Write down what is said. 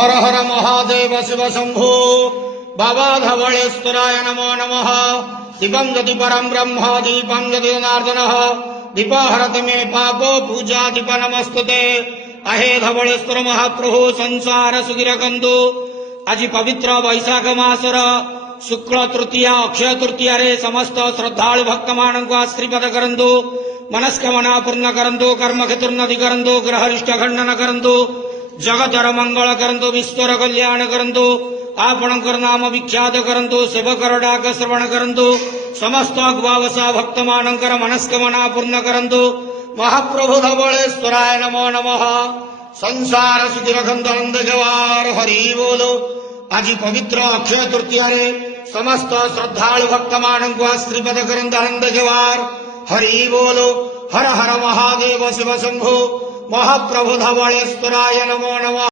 हर हर महादेव शिव शंभो बाबा धवलेश्वराय नमो नमः। दीपं यदि परं ब्रह्म दीपं यदि जनार्दनः दीपहरत मे पापो पूजा दीप नमस्तुते। अहे धवलेश्वर महाप्रभु संसार सुगिरकंदु आज पवित्र वैशाख मासर शुक्ल तृतीया अक्षय तृतीया रे समस्त श्रद्धालु भक्त मानक आशीर्वाद करंतु मनस्कामना पूर्ण करंतु कर्म क्षेत्रोन्नति करंतु ग्रहरिष्ट खंडन करंतु जगतर मंगल करंतु विश्वर कल्याण करंतु आपणकर नाम विख्यात करंतु सेवकर डाक श्रवण करंतु समस्त अग्वावसा भक्त मानकर मनस्कामना पूर्ण करंतु। महाप्रभु धवलेश्वराय नमो नमः। संसार सुखी रखंतु आनंद जवार हरि बोलो। आज पवित्र अक्षय तृतीया रे समस्त श्रद्धालु भक्त मानक आशीर्वाद करंतु आनंद जवार हरि बोलो। हर हर महादेव शिव शंभो। महाप्रभु धवलेश्वराय नमो नमः।